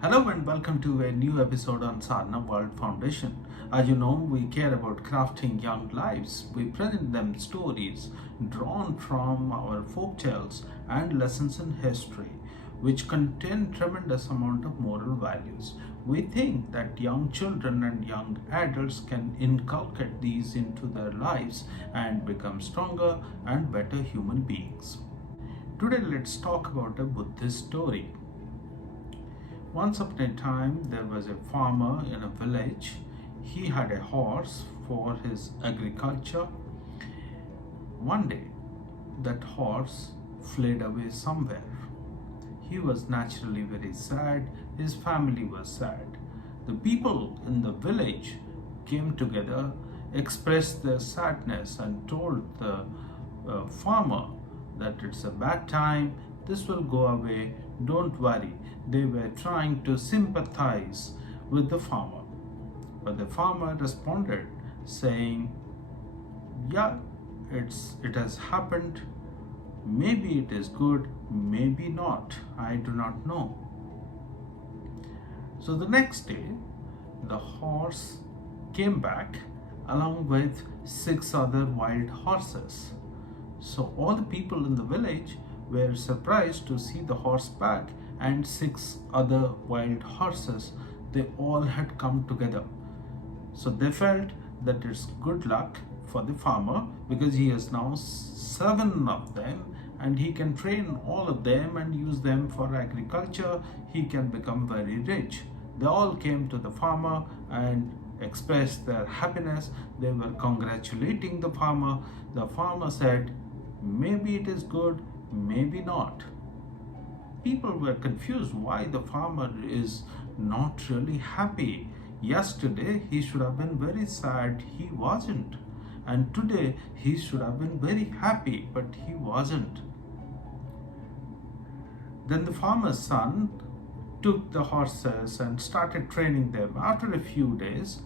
Hello and welcome to a new episode on Sadhana World Foundation. As you know, we care about crafting young lives. We present them stories drawn from our folk tales and lessons in history, which contain tremendous amount of moral values. We think that young children and young adults can inculcate these into their lives and become stronger and better human beings. Today, let's talk about a Buddhist story. Once upon a time, there was a farmer in a village. He had a horse for his agriculture. One day, that horse fled away somewhere. He was naturally very sad. His family was sad. The people in the village came together, expressed their sadness, and told the farmer that it's a bad time, this will go away, don't worry. They were trying to sympathize with the farmer. But the farmer responded saying, yeah, it has happened. Maybe it is good, maybe not. I do not know. So the next day, the horse came back along with 6 other wild horses. So all the people in the village were surprised to see the horse back and 6 other wild horses. They all had come together. So they felt that it's good luck for the farmer because he has now 7 of them and he can train all of them and use them for agriculture. He can become very rich. They all came to the farmer and expressed their happiness. They were congratulating the farmer. The farmer said, maybe it is good, maybe not. People were confused why the farmer is not really happy. Yesterday he should have been very sad, he wasn't. And today he should have been very happy, but he wasn't. Then the farmer's son took the horses and started training them. After a few days,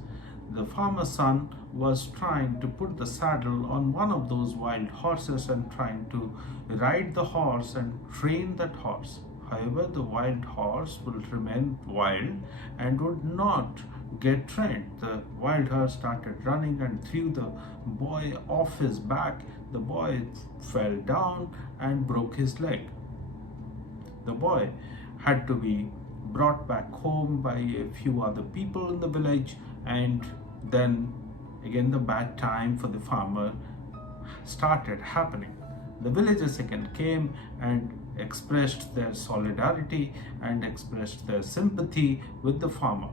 the farmer's son was trying to put the saddle on one of those wild horses and trying to ride the horse and train that horse. However, the wild horse will remain wild and would not get trained. The wild horse started running and threw the boy off his back. The boy fell down and broke his leg. The boy had to be brought back home by a few other people in the village, and then again the bad time for the farmer started happening. The villagers again came and expressed their solidarity and expressed their sympathy with the farmer.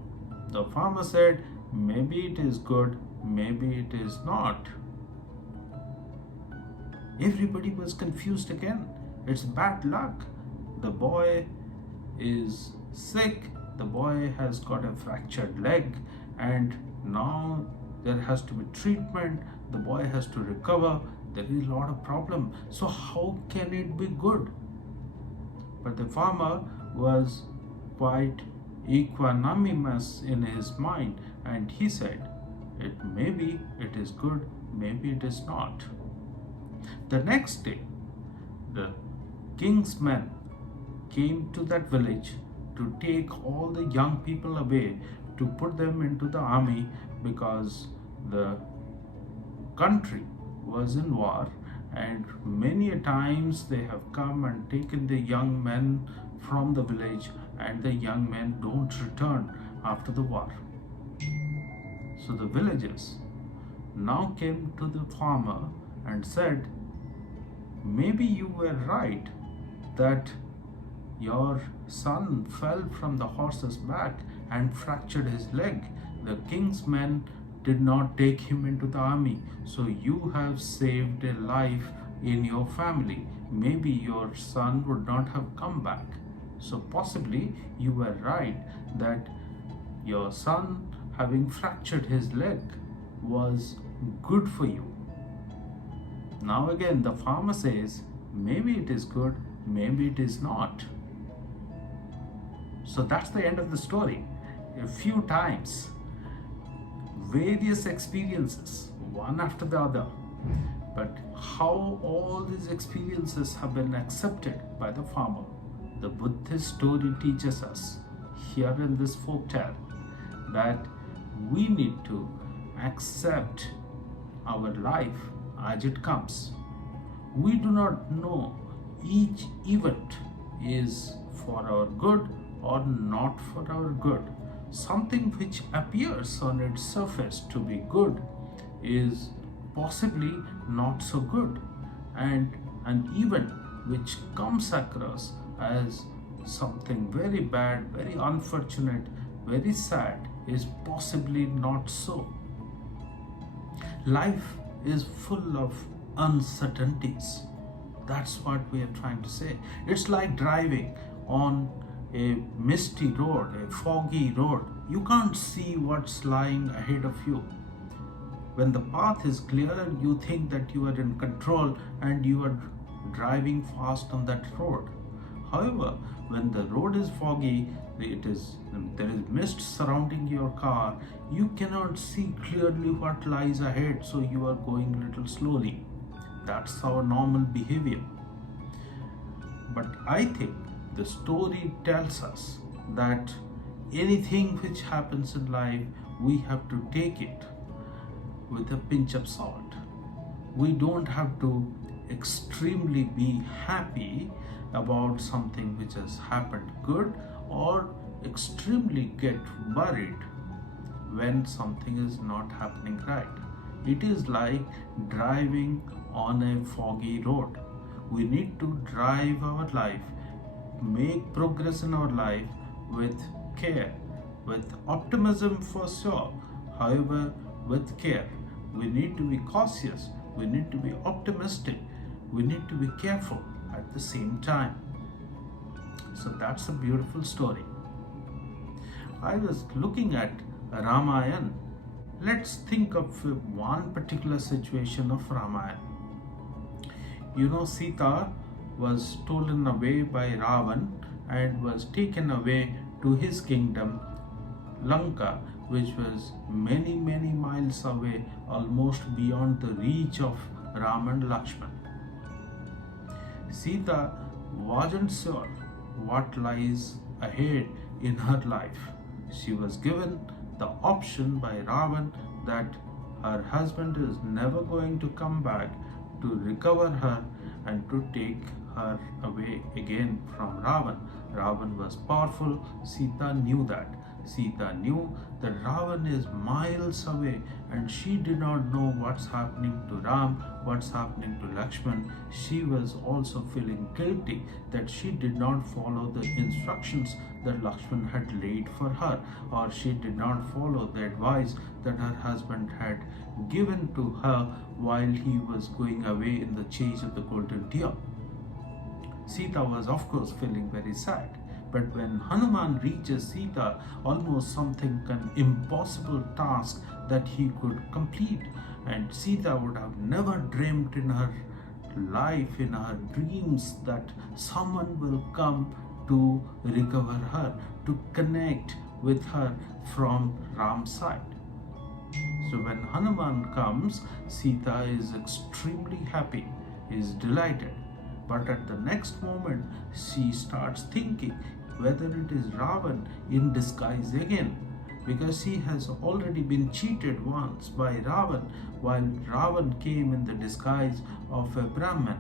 The farmer said, maybe it is good, maybe it is not. Everybody was confused again. It's bad luck. The boy is sick, the boy has got a fractured leg, and now there has to be treatment. The boy has to recover. There is a lot of problem. So how can it be good? But the farmer was quite equanimous in his mind, and he said, maybe it is good, maybe it is not. The next day, the king's men came to that village to take all the young people away to put them into the army because the country was in war, and many a times they have come and taken the young men from the village, and the young men don't return after the war. So the villagers now came to the farmer and said, maybe you were right that your son fell from the horse's back and fractured his leg. The king's men did not take him into the army, so you have saved a life in your family. Maybe your son would not have come back. So possibly you were right that your son having fractured his leg was good for you. Now again the farmer says, maybe it is good, maybe it is not. So that's the end of the story. A few times, various experiences, one after the other. But how all these experiences have been accepted by the farmer, the Buddhist story teaches us. here in this folk tale that we need to accept our life as it comes. We do not know each event is for our good or not for our good. Something which appears on its surface to be good is possibly not so good, and an event which comes across as something very bad, very unfortunate, very sad is possibly not so. Life is full of uncertainties. That's what we are trying to say. It's like driving on a misty road, a foggy road. You can't see what's lying ahead of you. When the path is clear, you think that you are in control and you are driving fast on that road. However, when the road is foggy, there is mist surrounding your car, you cannot see clearly what lies ahead, so you are going a little slowly. That's our normal behavior. But I think the story tells us that anything which happens in life, we have to take it with a pinch of salt. We don't have to extremely be happy about something which has happened good, or extremely get worried when something is not happening right. It is like driving on a foggy road. We need to drive our life, make progress in our life with care, with optimism for sure, however, with care. We need to be cautious, we need to be optimistic, we need to be careful at the same time. So that's a beautiful story. I was looking at Ramayana. Let's think of one particular situation of Ramayana. Sita was stolen away by Ravan and was taken away to his kingdom, Lanka, which was many, many miles away, almost beyond the reach of Ram and Lakshman. Sita wasn't sure what lies ahead in her life. She was given the option by Ravan that her husband is never going to come back to recover her and to take her away again from Ravan. Ravan was powerful. Sita knew that. Sita knew that Ravan is miles away and she did not know what's happening to Ram, what's happening to Lakshman. She was also feeling guilty that she did not follow the instructions that Lakshman had laid for her, or she did not follow the advice that her husband had given to her while he was going away in the chase of the golden deer. Sita was of course feeling very sad. But when Hanuman reaches Sita, almost something an impossible task that he could complete, and Sita would have never dreamt in her life, in her dreams, that someone will come to recover her, to connect with her from Ram's side. So when Hanuman comes, Sita is extremely happy, is delighted. But at the next moment, she starts thinking whether it is Ravan in disguise again, because she has already been cheated once by Ravan while Ravan came in the disguise of a Brahmin.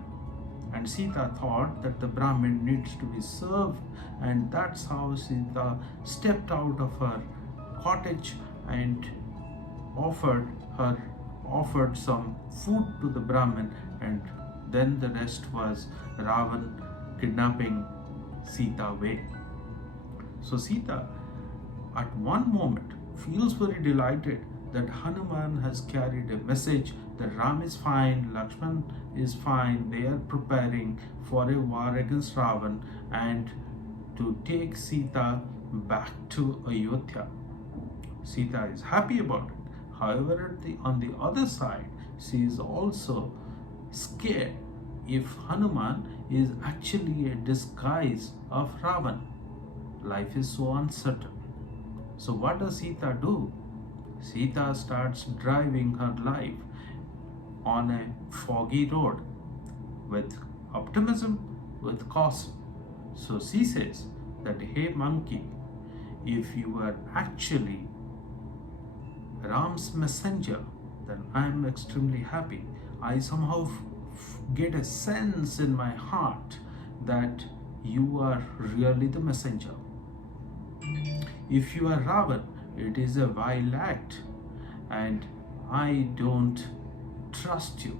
And Sita thought that the Brahmin needs to be served, and that's how Sita stepped out of her cottage and offered some food to the Brahmin, and then the rest was Ravan kidnapping Sita away. So Sita, at one moment, feels very delighted that Hanuman has carried a message that Ram is fine, Lakshman is fine, they are preparing for a war against Ravan and to take Sita back to Ayodhya. Sita is happy about it. However, on the other side, she is also scared if Hanuman is actually a disguise of Ravan. Life is so uncertain. So what does Sita do? Sita starts driving her life on a foggy road with optimism, with caution. So she says that, hey monkey, If you are actually Ram's messenger, then I am extremely happy. I somehow get a sense in my heart that you are really the messenger. If you are Ravan, it is a vile act, and I don't trust you.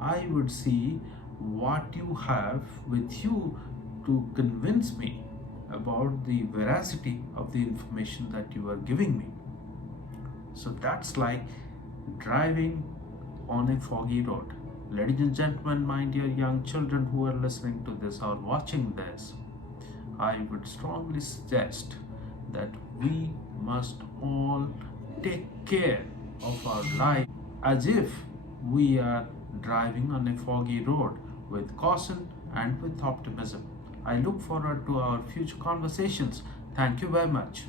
I would see what you have with you to convince me about the veracity of the information that you are giving me. So that's like driving on a foggy road. Ladies and gentlemen, my dear young children who are listening to this or watching this, I would strongly suggest that we must all take care of our life as if we are driving on a foggy road with caution and with optimism. I look forward to our future conversations. Thank you very much.